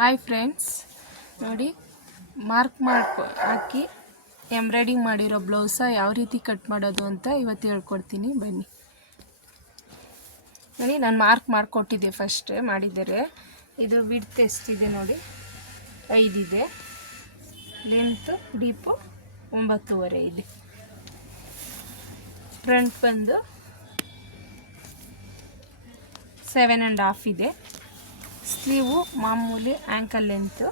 Hi friends, ನೋಡಿ mark ಹಾಕಿ embroidering ಮಾಡಿರೋ blouse ಯಾವ ರೀತಿ ಕಟ್ ಮಾಡೋದು ಅಂತ ಇವತ್ತು ಹೇಳ್ಕೊಡ್ತೀನಿ. ಬನ್ನಿ ನೋಡಿ, ನಾನು ಮಾರ್ಕ್ ಮಾಡಿಕೊಟ್ಟಿದ್ದೆ ಫಸ್ಟ್ ಮಾಡಿದ್ದಾರೆ. ಇದು ವಿಡ್ತ್ ಎಷ್ಟಿದೆ ನೋಡಿ, 5 ಇದೆ. ಲೆಂತ್ ಡೀಪು 9.5 ಇದೆ. ಫ್ರಂಟ್ ಬಂದು 7.5 ಇದೆ. ಸ್ಲೀವು ಮಾಮೂಲಿ ಆ್ಯಂಕಲ್ ಲೆಂತು.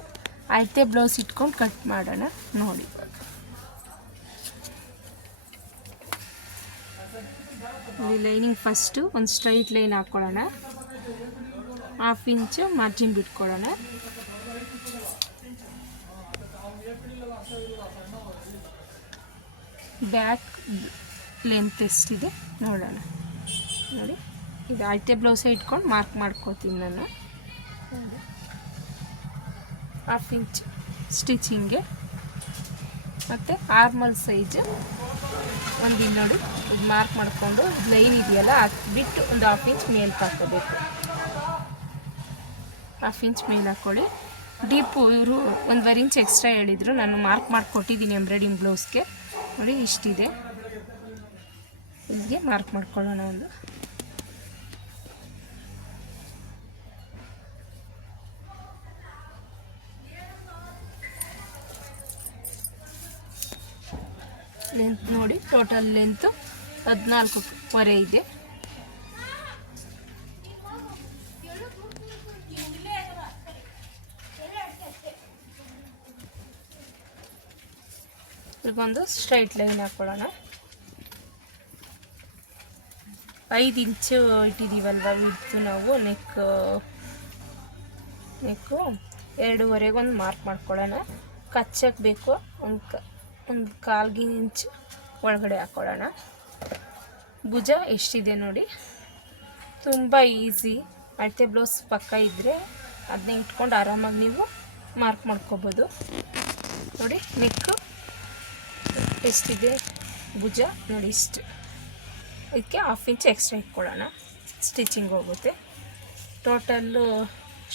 ಅಳತೆ ಬ್ಲೌಸ್ ಇಟ್ಕೊಂಡು ಕಟ್ ಮಾಡೋಣ ನೋಡಿ. ಇಲ್ಲಿ ಲೈನಿಂಗ್ ಫಸ್ಟು ಒಂದು ಸ್ಟ್ರೈಟ್ ಲೈನ್ ಹಾಕ್ಕೊಳ್ಳೋಣ. 1/2 ಇಂಚು ಮಾರ್ಜಿನ್ ಬಿಟ್ಕೊಳ್ಳೋಣ. ಬ್ಯಾಕ್ ಲೆಂತ್ ಎಷ್ಟಿದೆ ನೋಡೋಣ. ನೋಡಿ, ಇದು ಅಳತೆ ಬ್ಲೌಸೇ ಇಟ್ಕೊಂಡು ಮಾರ್ಕ್ ಮಾಡ್ಕೋತೀನಿ ನಾನು. 1/2 ಇಂಚ್ ಸ್ಟಿಚಿಂಗ್ಗೆ ಮತ್ತು ಆರ್ಮಲ್ ಸೈಜು ಒಂದು ಇಲ್ಲಿ ನೋಡಿ, ಇದು ಮಾರ್ಕ್ ಮಾಡಿಕೊಂಡು ಲೈನ್ ಇದೆಯಲ್ಲ ಅದು ಬಿಟ್ಟು ಒಂದು 1/2 ಇಂಚ್ ಮೇಲೆ ಹಾಕೋಬೇಕು. 1/2 ಇಂಚ್ ಮೇಲೆ ಹಾಕ್ಕೊಳ್ಳಿ. ಡೀಪು ಇವರು 1.5 ಇಂಚ್ ಎಕ್ಸ್ಟ್ರಾ ಹೇಳಿದರು, ನಾನು ಮಾರ್ಕ್ ಮಾಡಿಕೊಟ್ಟಿದ್ದೀನಿ ಎಂಬ್ರಾಯ್ಡಿಂಗ್ ಬ್ಲೌಸ್ಗೆ. ನೋಡಿ ಇಷ್ಟಿದೆ. ಇಲ್ಲಿಗೆ ಮಾರ್ಕ್ ಮಾಡ್ಕೊಳ್ಳೋಣ. ಒಂದು ಲೆಂತ್ ನೋಡಿ, ಟೋಟಲ್ ಲೆಂತು 14.25 ಇದೆ. ಇದಕ್ಕೊಂದು ಸ್ಟ್ರೈಟ್ ಲೈನ್ ಹಾಕ್ಕೊಳ್ಳೋಣ. 5 ಇಂಚು ಇಟ್ಟಿದ್ದೀವಲ್ವ ವಿಡ್ತು ನಾವು. ನೆಕ್ಕು 2.5 ಮಾರ್ಕ್ ಮಾಡ್ಕೊಳ್ಳೋಣ. ಕಚ್ಚಕ್ಕೆ ಬೇಕು ಒಂದು 1/4 ಇಂಚ್ ಒಳಗಡೆ ಹಾಕ್ಕೊಳ್ಳೋಣ. ಭುಜ ಎಷ್ಟಿದೆ ನೋಡಿ, ತುಂಬ ಈಸಿ. ಅಳತೆ ಬ್ಲೌಸ್ ಪಕ್ಕ ಇದ್ದರೆ ಅದನ್ನೇ ಇಟ್ಕೊಂಡು ಆರಾಮಾಗಿ ನೀವು ಮಾರ್ಕ್ ಮಾಡ್ಕೋಬೋದು. ನೋಡಿ ನೆಕ್ಕು ಎಷ್ಟಿದೆ, ಭುಜ ನೋಡಿ ಇಷ್ಟು. ಇದಕ್ಕೆ 1/2 ಇಂಚ್ ಎಕ್ಸ್ಟ್ರಾ ಇಟ್ಕೊಳ್ಳೋಣ, ಸ್ಟಿಚಿಂಗ್ ಹೋಗುತ್ತೆ. ಟೋಟಲ್ಲು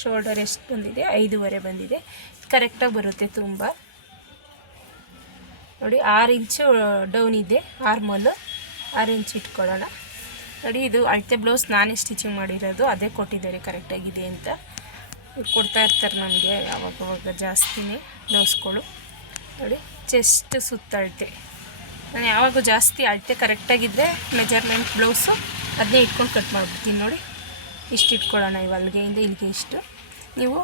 ಶೋಲ್ಡರ್ ಎಷ್ಟು ಬಂದಿದೆ, 5.5 ಬಂದಿದೆ. ಕರೆಕ್ಟಾಗಿ ಬರುತ್ತೆ ತುಂಬ. ನೋಡಿ 6 ಇಂಚು ಡೌನ್ ಇದೆ, ಆರ್ಮಲ್ಲು 6 ಇಂಚ್ ಇಟ್ಕೊಳ್ಳೋಣ. ನೋಡಿ, ಇದು ಅಳತೆ ಬ್ಲೌಸ್ ನಾನೇ ಸ್ಟಿಚಿಂಗ್ ಮಾಡಿರೋದು, ಅದೇ ಕೊಟ್ಟಿದ್ದಾರೆ ಕರೆಕ್ಟಾಗಿದೆ ಅಂತ. ಇವ್ರು ಕೊಡ್ತಾ ಇರ್ತಾರೆ ನನಗೆ ಯಾವಾಗವಾಗ ಜಾಸ್ತಿನೇ ಬ್ಲೌಸ್ಗಳು. ನೋಡಿ ಚೆಸ್ಟ್ ಸುತ್ತ ಅಳತೆ ನಾನು ಯಾವಾಗೂ ಜಾಸ್ತಿ ಅಳತೆ ಕರೆಕ್ಟಾಗಿದ್ದರೆ ಮೆಜರ್ಮೆಂಟ್ ಬ್ಲೌಸು ಅದನ್ನೇ ಇಟ್ಕೊಂಡು ಕಟ್ ಮಾಡಿಬಿಡ್ತೀನಿ. ನೋಡಿ ಇಷ್ಟು ಇಟ್ಕೊಳ್ಳೋಣ. ಇಲ್ಲಿಗೆಯಿಂದ ಇಲ್ಲಿಗೆ ಇಷ್ಟು. ನೀವು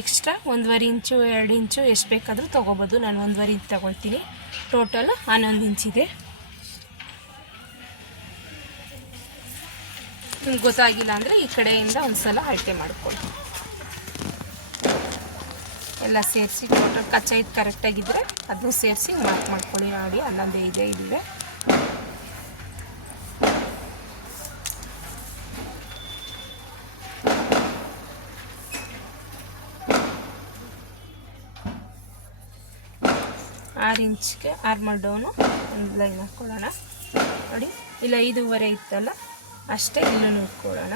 ಎಕ್ಸ್ಟ್ರಾ 1.5 ಇಂಚು 2 ಇಂಚು ಎಷ್ಟು ಬೇಕಾದರೂ ತೊಗೋಬೋದು. ನಾನು 1.5 ಇಂಚ್ ತೊಗೊಳ್ತೀನಿ. ಟೋಟಲ್ 11 ಇಂಚಿದೆ. ನಿಮ್ಗೆ ಗೊತ್ತಾಗಿಲ್ಲ ಅಂದರೆ ಈ ಕಡೆಯಿಂದ ಒಂದು ಸಲ ಅಳತೆ ಮಾಡಿಕೊಳ್ಳಿ. ಎಲ್ಲ ಸೇರಿಸಿ ಟೋಟಲ್ ಕಚ್ಚಾ ಇದು ಕರೆಕ್ಟಾಗಿದ್ದರೆ ಅದನ್ನು ಸೇರಿಸಿ ಮಾರ್ಕ್ ಮಾಡ್ಕೊಳ್ಳಿ. ನೋಡಿ ಅಲ್ಲೊಂದೇ ಇದೆ, ಇಲ್ಲಿದೆ. ಆರು ಇಂಚ್ಗೆ ಆರ್ಮಲ್ ಡೌನು ಒಂದು ಲೈನ್ ಹಾಕ್ಕೊಳ್ಳೋಣ. ನೋಡಿ ಇಲ್ಲ 5.5 ಇತ್ತಲ್ಲ ಅಷ್ಟೇ ಇಲ್ಲೂ ಇಟ್ಕೊಳ್ಳೋಣ.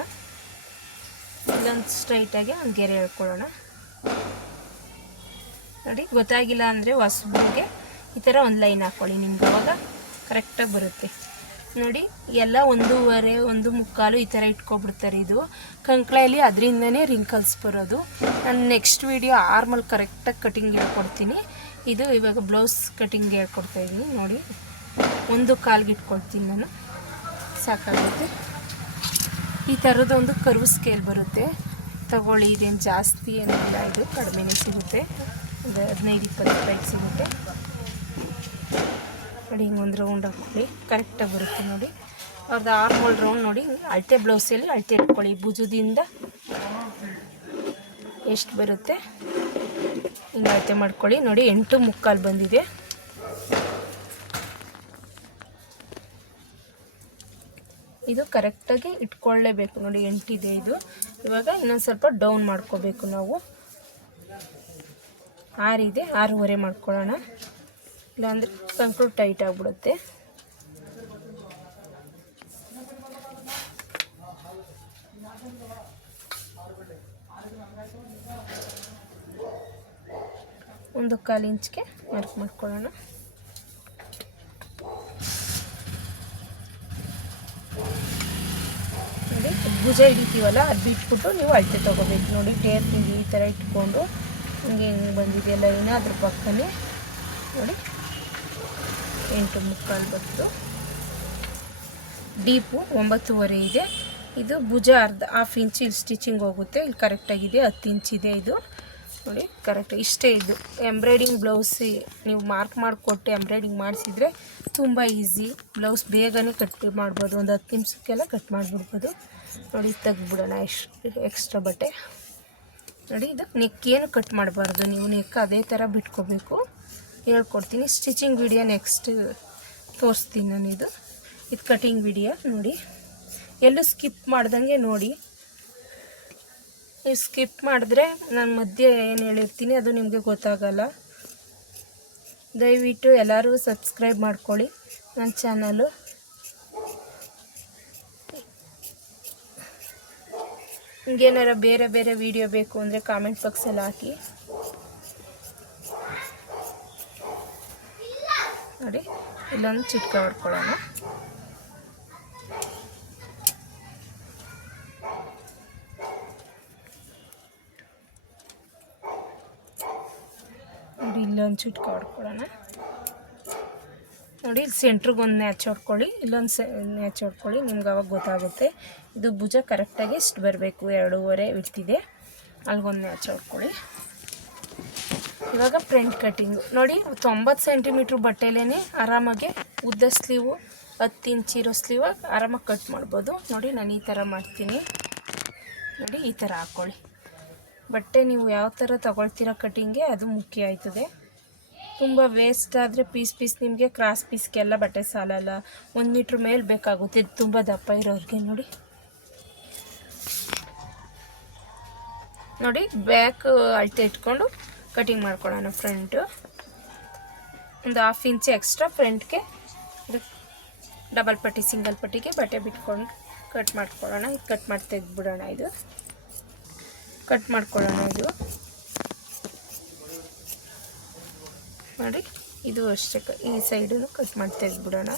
ಇಲ್ಲೊಂದು ಸ್ಟ್ರೈಟಾಗಿ ಒಂದು ಗೆರೆ ಹೇಳ್ಕೊಳ್ಳೋಣ. ನೋಡಿ ಗೊತ್ತಾಗಿಲ್ಲ ಅಂದರೆ ಹೊಸಬ್ರಿಗೆ ಈ ಥರ ಒಂದು ಲೈನ್ ಹಾಕ್ಕೊಳ್ಳಿ, ನಿಮ್ಗೆ ಅವಾಗ ಕರೆಕ್ಟಾಗಿ ಬರುತ್ತೆ. ನೋಡಿ ಎಲ್ಲ 1.5 1.25 ಈ ಥರ ಇಟ್ಕೊಬಿಡ್ತಾರೆ. ಇದು ಕಂಕ್ಳೆಯಲ್ಲಿ ಅದರಿಂದನೇ ರಿಂಕಲ್ಸ್ ಬರೋದು. ನಾನು ನೆಕ್ಸ್ಟ್ ವೀಡಿಯೋ ಆರ್ಮಲ್ ಕರೆಕ್ಟಾಗಿ ಕಟಿಂಗ್ ಹೇಳ್ಕೊಡ್ತೀನಿ. ಇದು ಇವಾಗ ಬ್ಲೌಸ್ ಕಟಿಂಗ್ ಹೇಳ್ಕೊಡ್ತಾಯಿದ್ದೀನಿ. ನೋಡಿ 1.25 ಇಟ್ಕೊಳ್ತೀನಿ ನಾನು, ಸಾಕಾಗುತ್ತೆ. ಈ ಥರದ್ದೊಂದು ಕರ್ವ್ ಸ್ಕೇಲ್ ಬರುತ್ತೆ, ತಗೊಳ್ಳಿ. ಇದೇನು ಜಾಸ್ತಿ ಏನಿಲ್ಲ, ಇದು ಕಡಿಮೆನೇ ಸಿಗುತ್ತೆ. ಒಂದು 15-20 ರೂಪಾಯಿಗೆ ಸಿಗುತ್ತೆ. ನೋಡಿ ಹಿಂಗೆ ಒಂದು ರೌಂಡ್ ಹಾಕ್ಕೊಳ್ಳಿ, ಕರೆಕ್ಟಾಗಿ ಬರುತ್ತೆ. ನೋಡಿ ಅವ್ರದ್ದು ಆರ್ಮಲ್ ರೌಂಡ್ ನೋಡಿ. ಅಳತೆ ಬ್ಲೌಸಲ್ಲಿ ಅಳತೆ ಇಟ್ಕೊಳ್ಳಿ. ಭುಜದಿಂದ ಎಷ್ಟು ಬರುತ್ತೆ ಹಿಂಗೆ ಅಳತೆ ಮಾಡ್ಕೊಳ್ಳಿ. ನೋಡಿ 8.25 ಬಂದಿದೆ. ಇದು ಕರೆಕ್ಟಾಗಿ ಇಟ್ಕೊಳ್ಳೇಬೇಕು. ನೋಡಿ 8 ಇದೆ ಇದು. ಇವಾಗ ಇನ್ನೊಂದು ಸ್ವಲ್ಪ ಡೌನ್ ಮಾಡ್ಕೋಬೇಕು ನಾವು. 6 ಇದೆ, 6.5 ಮಾಡ್ಕೊಳ್ಳೋಣ. ಇಲ್ಲಾಂದರೆ ಕಂಕ್ಳು ಟೈಟ್ ಆಗಿಬಿಡುತ್ತೆ. 1/4 ಇಂಚ್ಗೆ ಮಾರ್ಕ್ ಮಾಡ್ಕೊಳ್ಳೋಣ. ನೋಡಿ ಭುಜ ಹಿಡಿತೀವಲ್ಲ ಅದು ಬಿಟ್ಬಿಟ್ಟು ನೀವು ಅಳತೆ ತೊಗೋಬೇಕು. ನೋಡಿ ಟೇಪ್ ಈ ಥರ ಇಟ್ಕೊಂಡು ಹಿಂಗೆ ಹಿಂಗೆ ಬಂದಿದೆಯಲ್ಲ ಇನ್ನು ಅದ್ರ ಪಕ್ಕನೇ ನೋಡಿ 8.75 ಬಂತು. ಡೀಪು 9.5 ಇದೆ. ಇದು ಭುಜ ½ ಇಂಚ್ ಇಲ್ಲಿ ಸ್ಟಿಚಿಂಗ್ ಹೋಗುತ್ತೆ. ಇಲ್ಲಿ ಕರೆಕ್ಟಾಗಿದೆ 10 ಇಂಚ್ ಇದೆ. ಇದು ನೋಡಿ ಕರೆಕ್ಟ್ ಇಷ್ಟೇ. ಇದು ಎಂಬ್ರಾಯ್ಡಿಂಗ್ ಬ್ಲೌಸ್ ನೀವು ಮಾರ್ಕ್ ಮಾಡಿಕೊಟ್ಟು ಎಂಬ್ರಾಯ್ಡಿಂಗ್ ಮಾಡಿಸಿದ್ರೆ ತುಂಬ ಈಸಿ. ಬ್ಲೌಸ್ ಬೇಗನೆ ಕಟ್ ಮಾಡ್ಬೋದು, ಒಂದು 10 ನಿಮಿಷಕ್ಕೆಲ್ಲ ಕಟ್ ಮಾಡಿಬಿಡ್ಬೋದು. ನೋಡಿ ತೆಗ್ದುಬಿಡೋಣ ಎಕ್ಸ್ಟ್ರಾ ಬಟ್ಟೆ. ನೋಡಿ ಇದು ನೆಕ್ ಏನು ಕಟ್ ಮಾಡಬಾರ್ದು, ನೀವು ನೆಕ್ ಅದೇ ಥರ ಬಿಟ್ಕೋಬೇಕು. ಹೇಳ್ಕೊಡ್ತೀನಿ. ಸ್ಟಿಚಿಂಗ್ ವಿಡಿಯೋ ನೆಕ್ಸ್ಟ್ ತೋರಿಸ್ತೀನಿ ನಾನು. ಇದು ಕಟಿಂಗ್ ವಿಡಿಯೋ ನೋಡಿ, ಎಲ್ಲೂ ಸ್ಕಿಪ್ ಮಾಡ್ದಂಗೆ ನೋಡಿ. ನೀವು ಸ್ಕಿಪ್ ಮಾಡಿದ್ರೆ ನಾನು ಮಧ್ಯೆ ಏನು ಹೇಳಿರ್ತೀನಿ ಅದು ನಿಮಗೆ ಗೊತ್ತಾಗಲ್ಲ. ದಯವಿಟ್ಟು ಎಲ್ಲರೂ ಸಬ್ಸ್ಕ್ರೈಬ್ ಮಾಡ್ಕೊಳ್ಳಿ ನನ್ನ ಚಾನಲು. ನಿಮಗೇನಾರ ಬೇರೆ ಬೇರೆ ವಿಡಿಯೋ ಬೇಕು ಅಂದರೆ ಕಾಮೆಂಟ್ ಬಾಕ್ಸಲ್ಲಿ ಹಾಕಿ. ನೋಡಿ ಇಲ್ಲೊಂದು ಚಿಟ್ಕೆ ಹೊಡ್ಕೊಳ್ಳೋಣ. ನೋಡಿ ಇಲ್ಲೊಂದು ಚಿಟ್ಕೆ ಹೊಡ್ಕೊಳ್ಳೋಣ. ನೋಡಿ ಇಲ್ಲಿ ಸೆಂಟ್ರಿಗೆ ಒಂದು ನ್ಯಾಚ್ ಹೊಡ್ಕೊಳ್ಳಿ, ಇಲ್ಲೊಂದು ನ್ಯಾಚ್ ಹೊಡ್ಕೊಳ್ಳಿ. ನಿಮ್ಗೆ ಅವಾಗ ಗೊತ್ತಾಗುತ್ತೆ. ಇದು ಭುಜ ಕರೆಕ್ಟಾಗಿ ಇಷ್ಟು ಬರಬೇಕು, 2.5 ಇಡ್ತಿದೆ. ಅಲ್ಲಿಗೊಂದು ನ್ಯಾಚ್ ಹೊಡ್ಕೊಳ್ಳಿ. ಇವಾಗ ಫ್ರಂಟ್ ಕಟ್ಟಿಂಗು ನೋಡಿ 90 ಸೆಂಟಿಮೀಟ್ರ್ ಬಟ್ಟೆಲೇ ಆರಾಮಾಗಿ ಉದ್ದ ಸ್ಲೀವು 10 ಇಂಚ್ ಇರೋ ಸ್ಲೀವಾಗಿ ಆರಾಮಾಗಿ ಕಟ್ ಮಾಡ್ಬೋದು. ನೋಡಿ ನಾನು ಈ ಥರ ಮಾಡ್ತೀನಿ. ನೋಡಿ ಈ ಥರ ಹಾಕ್ಕೊಳ್ಳಿ. ಬಟ್ಟೆ ನೀವು ಯಾವ ಥರ ತಗೊಳ್ತೀರ ಕಟ್ಟಿಂಗ್ಗೆ ಅದು ಮುಖ್ಯ ಆಯ್ತದೆ. ತುಂಬ ವೇಸ್ಟ್ ಆದರೆ ಪೀಸ್ ನಿಮಗೆ ಕ್ರಾಸ್ ಪೀಸ್ಗೆಲ್ಲ ಬಟ್ಟೆ ಸಾಲಲ್ಲ. 1 ಮೀಟ್ರ್ ಮೇಲೆ ಬೇಕಾಗುತ್ತೆ ಇದು ತುಂಬ ದಪ್ಪ ಇರೋರಿಗೆ. ನೋಡಿ ಬ್ಯಾಕ್ ಅಳತೆ ಇಟ್ಕೊಂಡು ಕಟಿಂಗ್ ಮಾಡ್ಕೊಳ್ಳೋಣ. ಫ್ರಂಟು ಒಂದು ½ ಇಂಚ್ ಎಕ್ಸ್ಟ್ರಾ ಫ್ರಂಟ್ಗೆ ಡಬಲ್ ಪಟ್ಟಿ ಸಿಂಗಲ್ ಪಟ್ಟಿಗೆ ಬಟ್ಟೆ ಬಿಟ್ಕೊಂಡು ಕಟ್ ಮಾಡ್ಕೊಳ್ಳೋಣ. ಇದು ಕಟ್ ಮಾಡಿ ತೆಗೆದ್ಬಿಡೋಣ. ಇದು ಕಟ್ ಮಾಡ್ಕೊಳ್ಳೋಣ. ಇದು ನೋಡಿ ಇದು ಅಷ್ಟೇ, ಈ ಸೈಡನ್ನು ಕಟ್ ಮಾಡಿ ತೆಗೆದ್ಬಿಡೋಣ.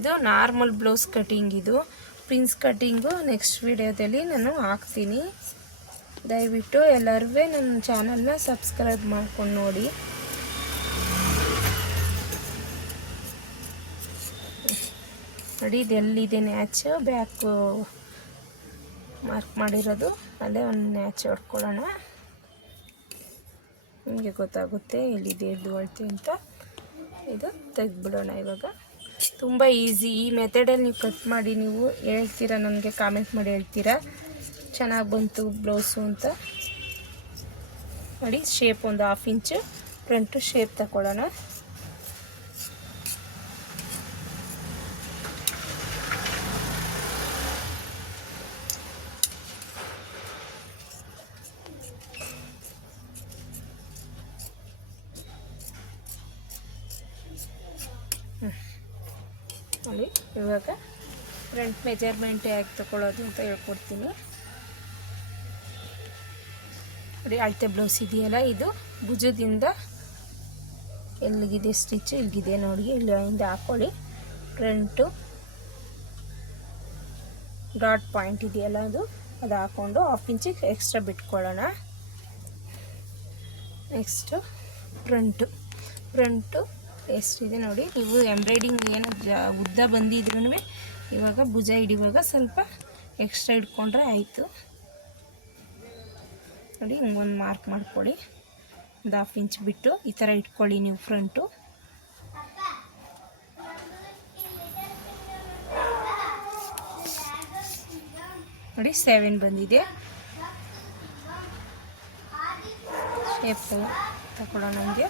ಇದು ನಾರ್ಮಲ್ ಬ್ಲೌಸ್ ಕಟಿಂಗ್. ಇದು ಪ್ರಿನ್ಸ್ ಕಟಿಂಗು ನೆಕ್ಸ್ಟ್ ವಿಡಿಯೋದಲ್ಲಿ ನಾನು ಹಾಕ್ತೀನಿ. ದಯವಿಟ್ಟು ಎಲ್ಲರೂ ನನ್ನ ಚಾನಲ್ನ ಸಬ್ಸ್ಕ್ರೈಬ್ ಮಾಡ್ಕೊಂಡು ನೋಡಿ. ನೋಡಿ ಇದೆಲ್ಲಿದೆ ನ್ಯಾಚ್ ಬ್ಯಾಕು ಮಾರ್ಕ್ ಮಾಡಿರೋದು, ಅಲ್ಲೇ ಒಂದು ನ್ಯಾಚ್ ಹೊಡ್ಕೊಳ್ಳೋಣ. ನಿಮಗೆ ಗೊತ್ತಾಗುತ್ತೆ ಎಲ್ಲಿದೆ ಇದು ಅಳತೆ ಅಂತ. ಇದು ತೆಗೆದ್ಬಿಡೋಣ. ಇವಾಗ ತುಂಬ ಈಸಿ. ಈ ಮೆಥಡಲ್ಲಿ ನೀವು ಕಟ್ ಮಾಡಿ ನೀವು ಹೇಳ್ತೀರಾ, ನನಗೆ ಕಾಮೆಂಟ್ ಮಾಡಿ ಹೇಳ್ತೀರಾ ಚೆನ್ನಾಗಿ ಬಂತು ಬ್ಲೌಸು ಅಂತ. ನೋಡಿ ಶೇಪ್ ಒಂದು ½ ಇಂಚು ಫ್ರಂಟು ಶೇಪ್ ತಗೊಳ್ಳೋಣ. ನೋಡಿ ಇವಾಗ ಫ್ರಂಟ್ ಮೆಜರ್ಮೆಂಟ್ ಹೇಗೆ ತಗೊಳ್ಳೋದು ಅಂತ ಹೇಳ್ಕೊಡ್ತೀನಿ. ನೋಡಿ ಅಳತೆ ಬ್ಲೌಸ್ ಇದೆಯಲ್ಲ, ಇದು ಭುಜದಿಂದ ಎಲ್ಲಿಗಿದೆ ಸ್ಟಿಚ್ಚು ಇಲ್ಲಿಗಿದೆ ನೋಡಿ, ಇಲ್ಲಿಂದ ಹಾಕ್ಕೊಳ್ಳಿ. ಫ್ರಂಟು ಡಾಟ್ ಪಾಯಿಂಟ್ ಇದೆಯಲ್ಲ ಅದು ಹಾಕ್ಕೊಂಡು ½ ಇಂಚಿಗೆ ಎಕ್ಸ್ಟ್ರಾ ಬಿಟ್ಕೊಳ್ಳೋಣ. ನೆಕ್ಸ್ಟು ಫ್ರಂಟು ಎಷ್ಟಿದೆ ನೋಡಿ. ನೀವು ಎಂಬ್ರಾಯ್ಡಿಂಗ್ ಏನೋ ಉದ್ದ ಬಂದಿದ್ರೂ ಇವಾಗ ಭುಜ ಹಿಡಿಯುವಾಗ ಸ್ವಲ್ಪ ಎಕ್ಸ್ಟ್ರಾ ಇಟ್ಕೊಂಡ್ರೆ ಆಯಿತು. ನೋಡಿ ಹಿಂಗೊಂದು ಮಾರ್ಕ್ ಮಾಡ್ಕೊಳ್ಳಿ. ಒಂದು ½ ಇಂಚ್ ಬಿಟ್ಟು ಈ ಥರ ಇಟ್ಕೊಳ್ಳಿ ನೀವು ಫ್ರಂಟು. ನೋಡಿ 7 ಬಂದಿದೆ. ಶೇಪು ತಗೊಳ್ಳೋಣ ಹಂಗೆ.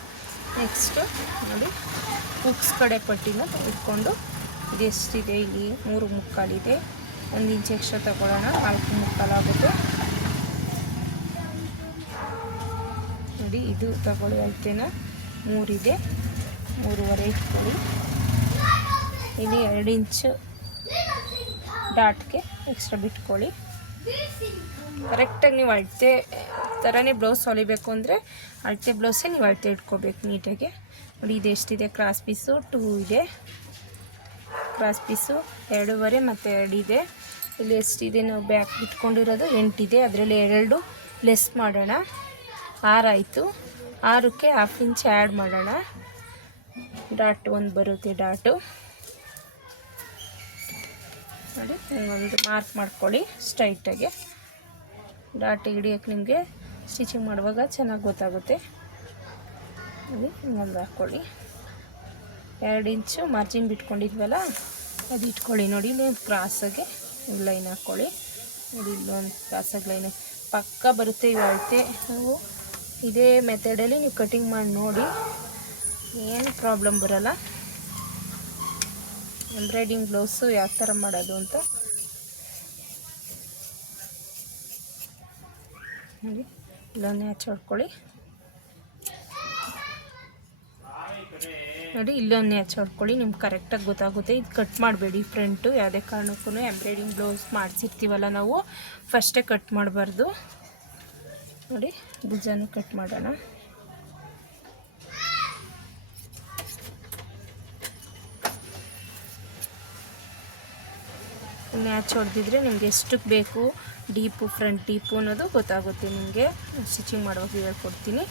ನೆಕ್ಸ್ಟು ನೋಡಿ ಹುಕ್ಸ್ ಕಡೆ ಪಟ್ಟಿನ ಇಟ್ಕೊಂಡು ಇದೆಷ್ಟಿದೆ ಇಲ್ಲಿ 3.25 ಇದೆ. 1 ಇಂಚ್ ಎಕ್ಸ್ಟ್ರಾ ತಗೊಳ್ಳೋಣ, 4.25 ಆಗುತ್ತೆ. ನೋಡಿ ಇದು ತಗೊಳ್ಳಿ ಅಳತೆನ 3 ಇದೆ, 3.25 ಇಟ್ಕೊಳ್ಳಿ. ಇಲ್ಲಿ 2 ಇಂಚು ಡಾಟ್ಗೆ ಎಕ್ಸ್ಟ್ರಾ ಬಿಟ್ಕೊಳ್ಳಿ. ಕರೆಕ್ಟಾಗಿ ನೀವು ಅಳತೆ ಥರನೇ ಬ್ಲೌಸ್ ಹೊಲಿಬೇಕು ಅಂದರೆ ಅಳತೆ ಬ್ಲೌಸೇ ನೀವು ಅಳತೆ ಇಟ್ಕೋಬೇಕು ನೀಟಾಗಿ. ನೋಡಿ ಇದು ಎಷ್ಟಿದೆ ಕ್ರಾಸ್ ಪೀಸು 2 ಇದೆ, ಕ್ರಾಸ್ ಪೀಸು 2.5 ಮತ್ತು 2 ಇದೆ. ಇಲ್ಲಿ ಎಷ್ಟಿದೆ ನಾವು ಬ್ಯಾಕ್ ಇಟ್ಕೊಂಡಿರೋದು 8 ಇದೆ, ಅದರಲ್ಲಿ 2 ಲೆಸ್ ಮಾಡೋಣ, 6 ಆಯಿತು. 6ಕ್ಕೆ 1/2 ಇಂಚ್ ಆ್ಯಡ್ ಮಾಡೋಣ. ಡಾಟ್ 1 ಬರುತ್ತೆ, ಡಾಟು ನೋಡಿ ಒಂದು ಮಾರ್ಕ್ ಮಾಡ್ಕೊಳ್ಳಿ ಸ್ಟ್ರೈಟಾಗಿ. ಡಾಟ್ ಹಿಡಿಯೋಕ್ಕೆ ನಿಮಗೆ ಸ್ಟಿಚಿಂಗ್ ಮಾಡುವಾಗ ಚೆನ್ನಾಗಿ ಗೊತ್ತಾಗುತ್ತೆ. ನೋಡಿ ಇನ್ನೊಂದು ಹಾಕ್ಕೊಳ್ಳಿ. 2 ಇಂಚು ಮಾರ್ಜಿನ್ ಬಿಟ್ಕೊಂಡಿದ್ವಲ್ಲ ಅದು ಇಟ್ಕೊಳ್ಳಿ. ನೋಡಿ ಇಲ್ಲಿ ಒಂದು ಕ್ರಾಸಾಗೆ ಲೈನ್ ಹಾಕ್ಕೊಳ್ಳಿ. ನೋಡಿ ಇಲ್ಲೊಂದು ಕ್ರಾಸಾಗಿ ಲೈನ್ ಪಕ್ಕ ಬರುತ್ತೆ. ಇವು ಅಳತೆ ನೀವು ಇದೇ ಮೆಥಡಲ್ಲಿ ನೀವು ಕಟಿಂಗ್ ಮಾಡಿ ನೋಡಿ, ಏನು ಪ್ರಾಬ್ಲಮ್ ಬರೋಲ್ಲ. ಎಂಬ್ರಾಯ್ಡಿಂಗ್ ಬ್ಲೌಸು ಯಾವ ಥರ ಮಾಡೋದು ಅಂತ ನೋಡಿ. ಇಲ್ಲೊಂದು ಹ್ಯಾಚ್ ಹೊಡ್ಕೊಳ್ಳಿ. ನೋಡಿ ಇಲ್ಲೊಂದು ಹ್ಯಾಚ್ ಹೊಡ್ಕೊಳ್ಳಿ, ನಿಮ್ಗೆ ಕರೆಕ್ಟಾಗಿ ಗೊತ್ತಾಗುತ್ತೆ. ಇದು ಕಟ್ ಮಾಡಬೇಡಿ ಫ್ರಂಟು, ಯಾವುದೇ ಕಾರಣಕ್ಕೂ ಎಂಬ್ರಾಯ್ಡಿಂಗ್ ಬ್ಲೌಸ್ ಮಾಡಿಸಿರ್ತೀವಲ್ಲ ನಾವು ಫಸ್ಟೇ ಕಟ್ ಮಾಡಬಾರ್ದು. ನೋಡಿ ಭುಜಾನು ಕಟ್ ಮಾಡೋಣ. ಮ್ಯಾಚ್ ಹೊಡೆದಿದ್ರೆ ನಿಮಗೆ ಎಷ್ಟಕ್ಕೆ ಬೇಕು ಡೀಪು, ಫ್ರಂಟ್ ಡೀಪು ಅನ್ನೋದು ಗೊತ್ತಾಗುತ್ತೆ ನಿಮಗೆ. ಸ್ಟಿಚಿಂಗ್ ಮಾಡುವಾಗ ಹೇಳ್ಕೊಡ್ತೀನಿ.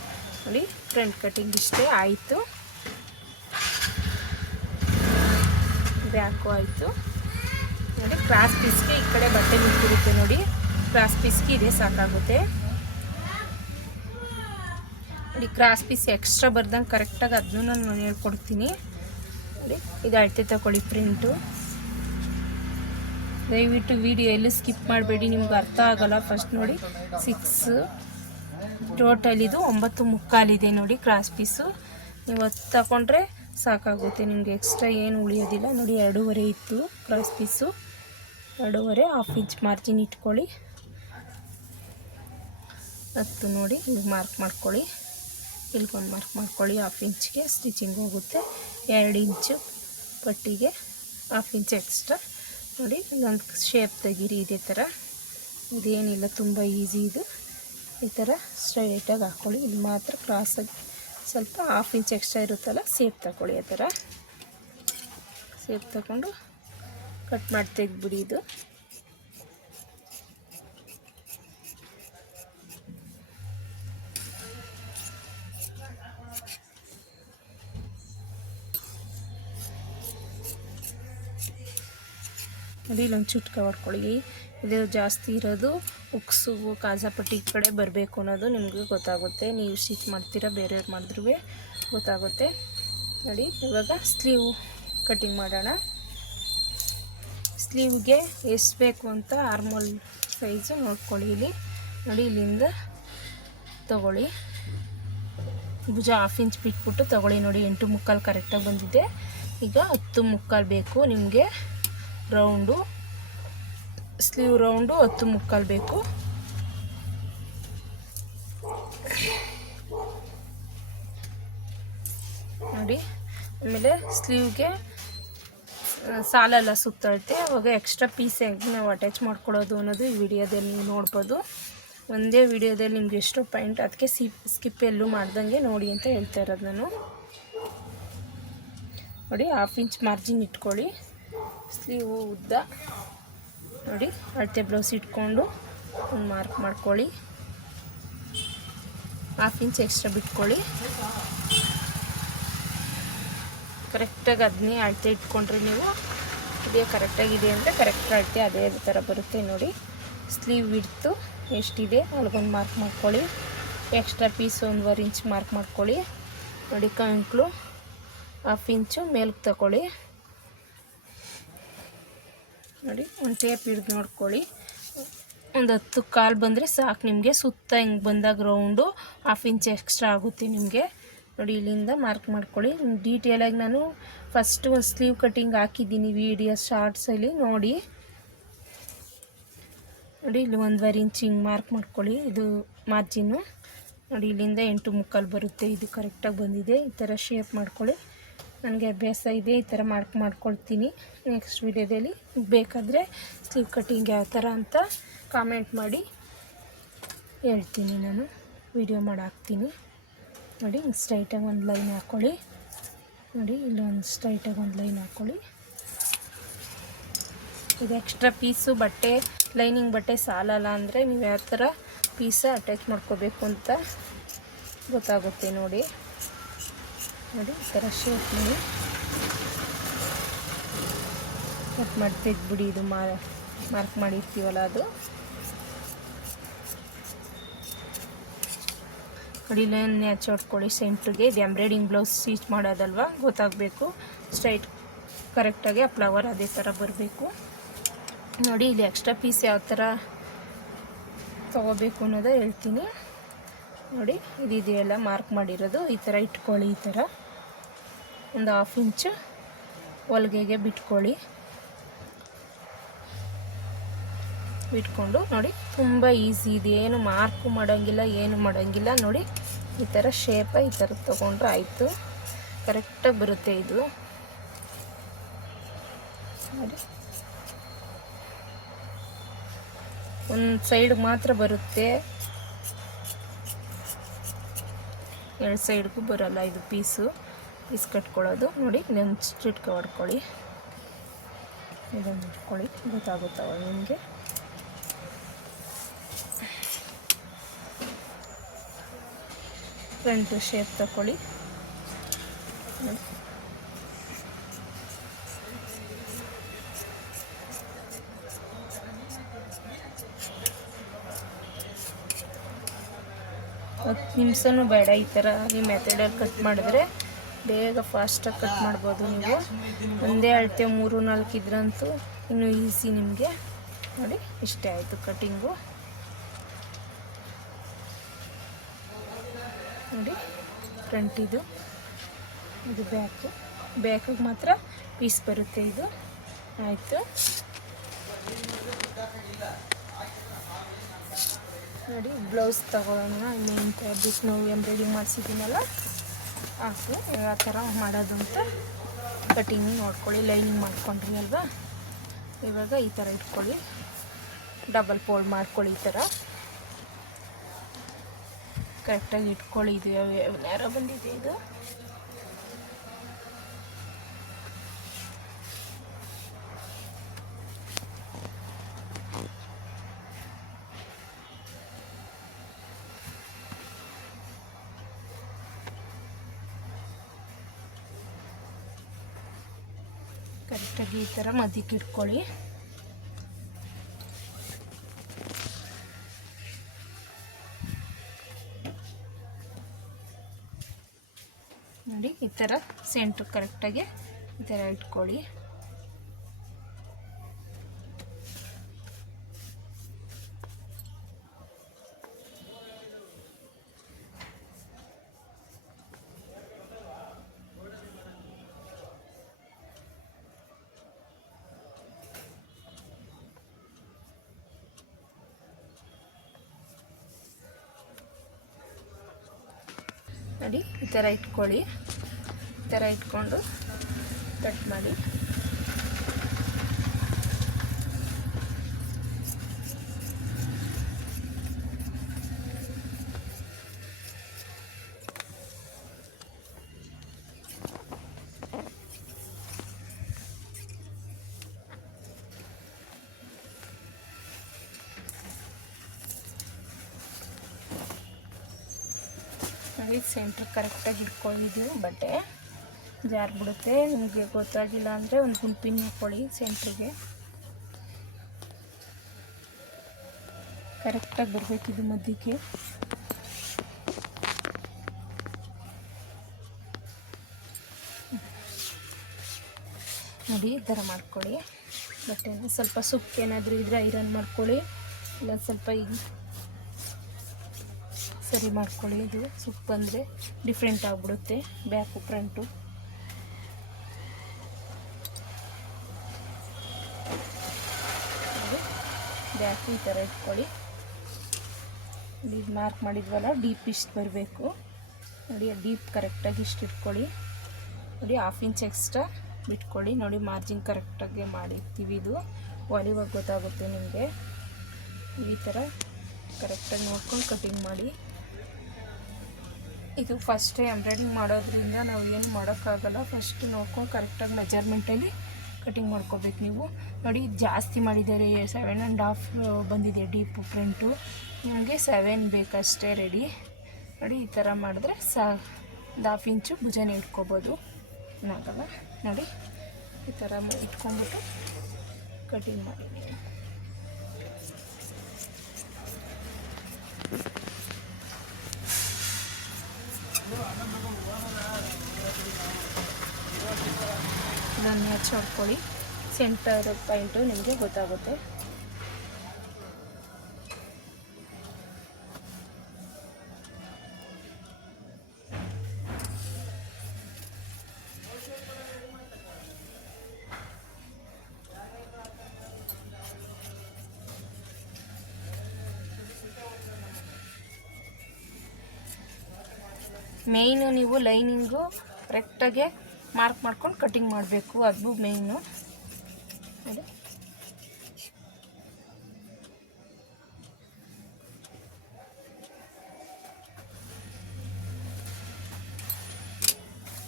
ನೋಡಿ ಫ್ರಂಟ್ ಕಟಿಂಗ್ ಇಷ್ಟೇ ಆಯಿತು, ಬ್ಯಾಕು ಆಯಿತು. ನೋಡಿ ಕ್ರಾಸ್ ಪೀಸ್ಗೆ ಈ ಕಡೆ ಬಟ್ಟೆ ನಿಂತಿರುತ್ತೆ, ನೋಡಿ ಕ್ರಾಸ್ ಪೀಸ್ಗೆ ಇದೇ ಸಾಕಾಗುತ್ತೆ. ನೋಡಿ ಕ್ರಾಸ್ ಪೀಸ್ ಎಕ್ಸ್ಟ್ರಾ ಬರ್ದಂಗೆ ಕರೆಕ್ಟಾಗಿ ಅದನ್ನು ನಾನು ಹೇಳ್ಕೊಡ್ತೀನಿ. ನೋಡಿ ಇದು ಅಳತೆ ತಗೊಳ್ಳಿ ಪ್ರಿಂಟು. ದಯವಿಟ್ಟು ವಿಡಿಯೋ ಎಲ್ಲೂ ಸ್ಕಿಪ್ ಮಾಡಬೇಡಿ, ನಿಮ್ಗೆ ಅರ್ಥ ಆಗೋಲ್ಲ. ಫಸ್ಟ್ ನೋಡಿ 6 ಟೋಟಲ್, ಇದು 9.75 ಇದೆ ನೋಡಿ ಕ್ರಾಸ್ ಪೀಸು. ನೀವು 10 ತಗೊಂಡ್ರೆ ಸಾಕಾಗುತ್ತೆ ನಿಮಗೆ, ಎಕ್ಸ್ಟ್ರಾ ಏನು ಉಳಿಯೋದಿಲ್ಲ. ನೋಡಿ 2.5 ಇತ್ತು ಕ್ರಾಸ್ ಪೀಸು, 2.5 1/2 ಇಂಚ್ ಮಾರ್ಜಿನ್ ಇಟ್ಕೊಳ್ಳಿ. 10 ನೋಡಿ ಇಲ್ಲಿ ಮಾರ್ಕ್ ಮಾಡ್ಕೊಳ್ಳಿ, ಇಲ್ಗೊಂದು ಮಾರ್ಕ್ ಮಾಡ್ಕೊಳ್ಳಿ. 1/2 ಇಂಚ್ಗೆ ಸ್ಟಿಚಿಂಗ್ ಹೋಗುತ್ತೆ. 2 ಇಂಚು ಪಟ್ಟಿಗೆ 1/2 ಇಂಚ್ ಎಕ್ಸ್ಟ್ರಾ. ನೋಡಿ ಇಲ್ಲೊಂದು ಶೇಪ್ ತೆಗೀರಿ ಇದೇ ಥರ, ಇದೇನಿಲ್ಲ ತುಂಬ ಈಸಿ ಇದು. ಈ ಥರ ಸ್ಟ್ರೈಟಾಗಿ ಹಾಕ್ಕೊಳ್ಳಿ. ಇಲ್ಲಿ ಮಾತ್ರ ಕ್ರಾಸಾಗಿ ಸ್ವಲ್ಪ 1/2 ಇಂಚ್ ಎಕ್ಸ್ಟ್ರಾ ಇರುತ್ತಲ್ಲ, ಸೇಪ್ ತಗೊಳ್ಳಿ. ಆ ಥರ ಸೇಪ್ ತಗೊಂಡು ಕಟ್ ಮಾಡಿ ತೆಗೆದ್ಬಿಡಿ. ಇದು ನೋಡಿ ಇಲ್ಲೊಂದು ಚುಟ್ಕ ಹೊಡ್ಕೊಳ್ಳಿ. ಇದು ಜಾಸ್ತಿ ಇರೋದು ಉಕ್ಸು ಕಾಜಾಪಟ್ಟಿ ಈ ಕಡೆ ಬರಬೇಕು ಅನ್ನೋದು ನಿಮಗೆ ಗೊತ್ತಾಗುತ್ತೆ. ನೀವು ಸ್ಟಿಚ್ ಮಾಡ್ತೀರಾ, ಬೇರೆಯವ್ರು ಮಾಡಿದ್ರೂ ಗೊತ್ತಾಗುತ್ತೆ. ನೋಡಿ ಇವಾಗ ಸ್ಲೀವ್ ಕಟಿಂಗ್ ಮಾಡೋಣ. ಸ್ಲೀವ್ಗೆ ಎಷ್ಟು ಬೇಕು ಅಂತ ಆರ್ಮೋಲ್ ಸೈಜು ನೋಡ್ಕೊಳ್ಳಿ. ಇಲ್ಲಿ ನೋಡಿ ಇಲ್ಲಿಂದ ತಗೊಳ್ಳಿ, ಭುಜ 1/2 ಇಂಚ್ ಬಿಟ್ಬಿಟ್ಟು ತಗೊಳ್ಳಿ. ನೋಡಿ 8.75 ಕರೆಕ್ಟಾಗಿ ಬಂದಿದೆ. ಈಗ 10.75 ಬೇಕು ನಿಮಗೆ ರೌಂಡು, ಸ್ಲೀವ್ ರೌಂಡು 10.75 ಬೇಕು. ನೋಡಿ ಆಮೇಲೆ ಸ್ಲೀವ್ಗೆ ಸಾಲೆಲ್ಲ ಸುತ್ತೈತೆ, ಅವಾಗ ಎಕ್ಸ್ಟ್ರಾ ಪೀಸ್ ಹೆಂಗೆ ನಾವು ಅಟ್ಯಾಚ್ ಮಾಡ್ಕೊಳ್ಳೋದು ಅನ್ನೋದು ಈ ವಿಡಿಯೋದಲ್ಲಿ ನೀವು ನೋಡ್ಬೋದು. ಒಂದೇ ವಿಡಿಯೋದಲ್ಲಿ ನಿಮ್ಗೆ ಎಷ್ಟು ಪಾಯಿಂಟ್, ಅದಕ್ಕೆ ಸ್ಕಿಪ್ ಎಲ್ಲೂ ಮಾಡ್ದಂಗೆ ನೋಡಿ ಅಂತ ಹೇಳ್ತಾ ಇರೋದು ನಾನು. ನೋಡಿ 1/2 ಇಂಚ್ ಮಾರ್ಜಿನ್ ಇಟ್ಕೊಳ್ಳಿ. ಸ್ಲೀವು ಉದ್ದ ನೋಡಿ ಅಳತೆ ಬ್ಲೌಸ್ ಇಟ್ಕೊಂಡು ಒಂದು ಮಾರ್ಕ್ ಮಾಡ್ಕೊಳ್ಳಿ. 1/2 ಇಂಚ್ ಎಕ್ಸ್ಟ್ರಾ ಬಿಟ್ಕೊಳ್ಳಿ. ಕರೆಕ್ಟಾಗಿ ಅದನ್ನೇ ಅಳತೆ ಇಟ್ಕೊಂಡ್ರೆ ನೀವು ಇದೇ ಕರೆಕ್ಟಾಗಿದೆ ಅಂದರೆ ಕರೆಕ್ಟ್ ಅಳತೆ ಅದೇ ಥರ ಬರುತ್ತೆ. ನೋಡಿ ಸ್ಲೀವ್ ವಿಡ್ತು ಎಷ್ಟಿದೆ ಅಲ್ಲಿಗೊಂದು ಮಾರ್ಕ್ ಮಾಡ್ಕೊಳ್ಳಿ. ಎಕ್ಸ್ಟ್ರಾ ಪೀಸ್ 1.25 ಇಂಚ್ ಮಾರ್ಕ್ ಮಾಡ್ಕೊಳ್ಳಿ. ನೋಡಿ ಕಂಕ್ಳು 1/2 ಇಂಚು ಮೇಲ್ಗೆ ತಗೊಳ್ಳಿ. ನೋಡಿ ಒಂದು ಟೇಪ್ ಹಿಡ್ದು ನೋಡ್ಕೊಳ್ಳಿ. ಒಂದು 10 ಕಾಲು ಬಂದರೆ ಸಾಕು ನಿಮಗೆ. ಸುತ್ತ ಹಿಂಗೆ ಬಂದಾಗ ರೌಂಡು 1/2 ಇಂಚ್ ಎಕ್ಸ್ಟ್ರಾ ಆಗುತ್ತೆ ನಿಮಗೆ. ನೋಡಿ ಇಲ್ಲಿಂದ ಮಾರ್ಕ್ ಮಾಡ್ಕೊಳ್ಳಿ. ಡೀಟೇಲಾಗಿ ನಾನು ಫಸ್ಟು ಒಂದು ಸ್ಲೀವ್ ಕಟಿಂಗ್ ಹಾಕಿದ್ದೀನಿ ವಿಡಿಯೋ ಶಾರ್ಟ್ಸಲ್ಲಿ ನೋಡಿ. ನೋಡಿ ಇಲ್ಲಿ 1.25 ಇಂಚ್ ಹಿಂಗೆ ಮಾರ್ಕ್ ಮಾಡ್ಕೊಳ್ಳಿ. ಇದು ಮಾರ್ಜಿನ್ನು ನೋಡಿ ಇಲ್ಲಿಂದ 8.75 ಬರುತ್ತೆ. ಇದು ಕರೆಕ್ಟಾಗಿ ಬಂದಿದೆ. ಈ ಥರ ಶೇಪ್ ಮಾಡ್ಕೊಳ್ಳಿ. ನನಗೆ ಅಭ್ಯಾಸ ಇದೆ, ಈ ಥರ ಮಾಡ್ಕೊಳ್ತೀನಿ. ನೆಕ್ಸ್ಟ್ ವಿಡಿಯೋದಲ್ಲಿ ಬೇಕಾದರೆ ಸ್ಲೀವ್ ಕಟ್ಟಿಂಗ್ ಯಾವ ಥರ ಅಂತ ಕಾಮೆಂಟ್ ಮಾಡಿ ಹೇಳ್ತೀನಿ ನಾನು. ವೀಡಿಯೋ ಮಾಡಿ ಹಾಕ್ತೀನಿ. ನೋಡಿ ಹಿಂಗೆ ಸ್ಟ್ರೈಟಾಗಿ ಒಂದು ಲೈನ್ ಹಾಕ್ಕೊಳ್ಳಿ. ನೋಡಿ ಇಲ್ಲೊಂದು ಸ್ಟ್ರೈಟಾಗಿ ಒಂದು ಲೈನ್ ಹಾಕ್ಕೊಳ್ಳಿ. ಇದು ಎಕ್ಸ್ಟ್ರಾ ಪೀಸು ಬಟ್ಟೆ ಲೈನಿಂಗ್ ಬಟ್ಟೆ ಸಾಲಲ್ಲ ಅಂದರೆ ನೀವು ಯಾವ ಥರ ಪೀಸ ಅಟ್ಯಾಚ್ ಮಾಡ್ಕೋಬೇಕು ಅಂತ ಗೊತ್ತಾಗುತ್ತೆ. ನೋಡಿ ನೋಡಿ ಈ ಥರ ಶೇಪ್ ಮಾಡಿ ಕಟ್ ಮಾಡಿ ತೆಗೆದ್ಬಿಡಿ. ಇದು ಮಾರ್ಕ್ ಮಾಡಿರ್ತೀವಲ್ಲ ಅದು ಕಡಿಲೆನೇ ಹಚ್ಚೊಟ್ಕೊಳ್ಳಿ ಸೆಂಟ್ರಿಗೆ. ಇದು ಎಂಬ್ರಾಯ್ಡಿಂಗ್ ಬ್ಲೌಸ್ ಸ್ಟಿಚ್ ಮಾಡೋದಲ್ವ, ಗೊತ್ತಾಗಬೇಕು. ಸ್ಟ್ರೈಟ್ ಕರೆಕ್ಟಾಗಿ ಆ ಫ್ಲವರ್ ಅದೇ ಥರ ಬರಬೇಕು. ನೋಡಿ ಇಲ್ಲಿ ಎಕ್ಸ್ಟ್ರಾ ಪೀಸ್ ಯಾವ ಥರ ತೊಗೋಬೇಕು ಅನ್ನೋದು ಹೇಳ್ತೀನಿ. ನೋಡಿ ಇದೆಯಲ್ಲ ಮಾರ್ಕ್ ಮಾಡಿರೋದು ಈ ಥರ ಇಟ್ಕೊಳ್ಳಿ. ಈ ಥರ ಒಂದು 1/2 ಇಂಚು ಹೊಲಿಗೆಗೆ ಬಿಟ್ಕೊಂಡು ನೋಡಿ ತುಂಬ ಈಸಿ ಇದೆ. ಏನು ಮಾರ್ಕು ಮಾಡೋಂಗಿಲ್ಲ, ಏನು ಮಾಡೋಂಗಿಲ್ಲ. ನೋಡಿ ಈ ಥರ ಶೇಪ ಈ ಥರ ತೊಗೊಂಡ್ರೆ ಆಯಿತು, ಕರೆಕ್ಟಾಗಿ ಬರುತ್ತೆ ಇದು. ನೋಡಿ ಒಂದು ಸೈಡ್ ಮಾತ್ರ ಬರುತ್ತೆ, 2 ಸೈಡ್ಗೂ ಬರೋಲ್ಲ ಇದು ಪೀಸ್ ಕಟ್ಕೊಳ್ಳೋದು. ನೋಡಿ ಇದೊಂದು ಚಿಟ್ಕ ಹೊಡ್ಕೊಳ್ಳಿ, ಇದನ್ನು ಇಟ್ಕೊಳ್ಳಿ, ಗೊತ್ತಾಗುತ್ತವ ನಿಮಗೆ. ಫ್ರಂಟು ಶೇಪ್ ತಗೊಳ್ಳಿ. ನೋಡಿ ಹತ್ತು ನಿಮಿಷನೂ ಬೇಡ, ಈ ಥರ ಈ ಮೆಥಡಲ್ಲಿ ಕಟ್ ಮಾಡಿದ್ರೆ ಬೇಗ ಫಾಸ್ಟಾಗಿ ಕಟ್ ಮಾಡ್ಬೋದು ನೀವು. ಒಂದೇ ಅಳತೆ 3-4 ಇದ್ರಂತೂ ಇನ್ನೂ ಈಸಿ ನಿಮಗೆ. ನೋಡಿ ಇಷ್ಟೇ ಆಯಿತು ಕಟ್ಟಿಂಗು. ನೋಡಿ ಫ್ರಂಟ್ ಇದು ಬ್ಯಾಕಿಗೆ ಮಾತ್ರ ಪೀಸ್ ಬರುತ್ತೆ ಇದು. ಆಯಿತು. ನೋಡಿ ಬ್ಲೌಸ್ ತಗೊಳ್ಳೋಣ. ಮೇನ್ ಫ್ಯಾಬ್ರಿಕ್ ನಾವು ಎಂಬ್ರಾಯ್ಡಿಂಗ್ ಮಾಡಿಸಿದ್ದೀನಲ್ಲ ಹಾಕು. ಯಾವ ಥರ ಮಾಡೋದು ಅಂತ ಕಟಿಂಗ್ ನೋಡ್ಕೊಳ್ಳಿ. ಲೈನಿಂಗ್ ಮಾಡ್ಕೊಂಡ್ರಿ ಅಲ್ವಾ, ಇವಾಗ ಈ ಥರ ಇಟ್ಕೊಳ್ಳಿ. ಡಬಲ್ ಫೋಲ್ಡ್ ಮಾಡ್ಕೊಳ್ಳಿ. ಈ ಥರ ಕರೆಕ್ಟಾಗಿ ಇಟ್ಕೊಳ್ಳಿ. ಇದು ನೇರ ಬಂದಿದೆ ಇದು. ಕರೆಕ್ಟಾಗಿ ಈ ಥರ ಮಧ್ಯಕ್ಕೆ ಇಟ್ಕೊಳ್ಳಿ. ನೋಡಿ ಈ ಥರ ಸೆಂಟ್ರ್ ಕರೆಕ್ಟಾಗಿ ಈ ಥರ ಇಟ್ಕೊಳ್ಳಿ. ನೋಡಿ ಈ ಥರ ಇಟ್ಕೊಳ್ಳಿ. ಈ ಥರ ಇಟ್ಕೊಂಡು ಕಟ್ ಮಾಡಿ. ಸೆಂಟ್ರ್ ಕರೆಕ್ಟಾಗಿ ಇಟ್ಕೊಳ್ಳಿದ್ದು ಬಟ್ಟೆ ಜಾರ್ಬಿಡುತ್ತೆ. ನಿಮಗೆ ಗೊತ್ತಾಗಿಲ್ಲ ಅಂದರೆ ಒಂದು ಗುಂಪಿನ ಹಾಕ್ಕೊಳ್ಳಿ ಸೆಂಟ್ರಿಗೆ. ಕರೆಕ್ಟಾಗಿ ಬರಬೇಕಿದು ಮಧ್ಯಕ್ಕೆ. ನೋಡಿ ಈ ಥರ ಮಾಡ್ಕೊಳ್ಳಿ. ಬಟ್ಟೆನ ಸ್ವಲ್ಪ ಸುಕ್ಕು ಏನಾದರೂ ಇದ್ದರೆ ಐರನ್ ಮಾಡ್ಕೊಳ್ಳಿ, ಇಲ್ಲ ಸ್ವಲ್ಪ ಈಗ ಸರಿ ಮಾಡ್ಕೊಳ್ಳಿ. ಇದು ಸುಕ್ಕು ಬಂದರೆ ಡಿಫ್ರೆಂಟ್ ಆಗಿಬಿಡುತ್ತೆ ಬ್ಯಾಕು ಫ್ರಂಟು. ಬ್ಯಾಕು ಈ ಥರ ಇಟ್ಕೊಳ್ಳಿ. ಇದು ಮಾರ್ಕ್ ಮಾಡಿದ್ವಲ್ಲ ಡೀಪ್ ಇಷ್ಟು ಬರಬೇಕು. ನೋಡಿ ಡೀಪ್ ಕರೆಕ್ಟಾಗಿ ಇಷ್ಟು ಇಟ್ಕೊಳ್ಳಿ. ನೋಡಿ 1/2 ಇಂಚ್ ಎಕ್ಸ್ಟ್ರಾ ಬಿಟ್ಕೊಳ್ಳಿ. ನೋಡಿ ಮಾರ್ಜಿನ್ ಕರೆಕ್ಟಾಗಿ ಮಾಡಿರ್ತೀವಿ. ಇದು ಹೊಲಿವಾಗ ಗೊತ್ತಾಗುತ್ತೆ ನಿಮಗೆ. ಈ ಥರ ಕರೆಕ್ಟಾಗಿ ನೋಡ್ಕೊಂಡು ಕಟಿಂಗ್ ಮಾಡಿ. ಇದು ಫಸ್ಟೇ ಎಂಬ್ರಾಯ್ಡಿಂಗ್ ಮಾಡೋದ್ರಿಂದ ನಾವು ಏನು ಮಾಡೋಕ್ಕಾಗಲ್ಲ. ಫಸ್ಟ್ ನೋಡ್ಕೊಂಡು ಕರೆಕ್ಟಾಗಿ ಮೆಜರ್ಮೆಂಟಲ್ಲಿ ಕಟಿಂಗ್ ಮಾಡ್ಕೋಬೇಕು. ನೀವು ನೋಡಿ ಜಾಸ್ತಿ ಮಾಡಿದ್ದಾರೆ, 7.5 ಬಂದಿದೆ ಡೀಪು ಫ್ರಂಟು. ನಿಮಗೆ 7 ಬೇಕಷ್ಟೇ ರೆಡಿ. ನೋಡಿ ಈ ಥರ ಮಾಡಿದ್ರೆ 1/2 ಇಂಚು ಭುಜನ ಇಟ್ಕೋಬೋದು, ಏನಾಗಲ್ಲ. ನೋಡಿ ಈ ಥರ ಇಟ್ಕೊಂಡ್ಬಿಟ್ಟು ಕಟಿಂಗ್ ಮಾಡಿ. ಇದನ್ನು ಹಚ್ಚಿ ಹೊಡ್ಕೊಳ್ಳಿ. ಸೆಂಟರ್ ಪಾಯಿಂಟು ನಿಮಗೆ ಗೊತ್ತಾಗುತ್ತೆ. ಮೇಯ್ನು ನೀವು ಲೈನಿಂಗು ಕರೆಕ್ಟಾಗೆ ಮಾರ್ಕ್ ಮಾಡ್ಕೊಂಡು ಕಟಿಂಗ್ ಮಾಡಬೇಕು, ಅದು ಮೇಯ್ನು. ನೋಡಿ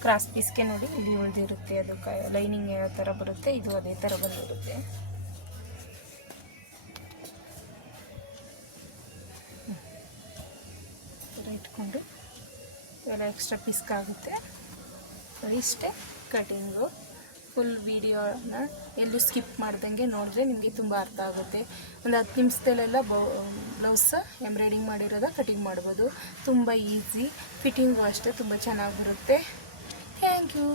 ಕ್ರಾಸ್ ಪೀಸ್ಗೆ ನೋಡಿ ಇಲ್ಲಿ ಉಳಿದಿರುತ್ತೆ, ಅದು ಲೈನಿಂಗ್ ಯಾವ ಥರ ಬರುತ್ತೆ, ಇದು ಅದೇ ಥರ ಬಂದಿರುತ್ತೆ. ಇಟ್ಕೊಂಡು ಇವೆಲ್ಲ ಎಕ್ಸ್ಟ್ರಾ ಪೀಸ್ಗಾಗುತ್ತೆ. ಇಷ್ಟೇ ಕಟಿಂಗು. ಫುಲ್ ವೀಡಿಯೋನ ಎಲ್ಲೂ ಸ್ಕಿಪ್ ಮಾಡ್ದಂಗೆ ನೋಡಿದ್ರೆ ನಿಮಗೆ ತುಂಬ ಅರ್ಥ ಆಗುತ್ತೆ. ಒಂದು 10 ನಿಮಿಷದಲ್ಲೆಲ್ಲ ಬ್ಲೌಸ್ ಎಂಬ್ರಾಯ್ಡಿಂಗ್ ಮಾಡಿರೋದ ಕಟಿಂಗ್ ಮಾಡ್ಬೋದು. ತುಂಬ ಈಸಿ, ಫಿಟ್ಟಿಂಗು ಅಷ್ಟೇ ತುಂಬ ಚೆನ್ನಾಗಿ ಬರುತ್ತೆ. Thank you.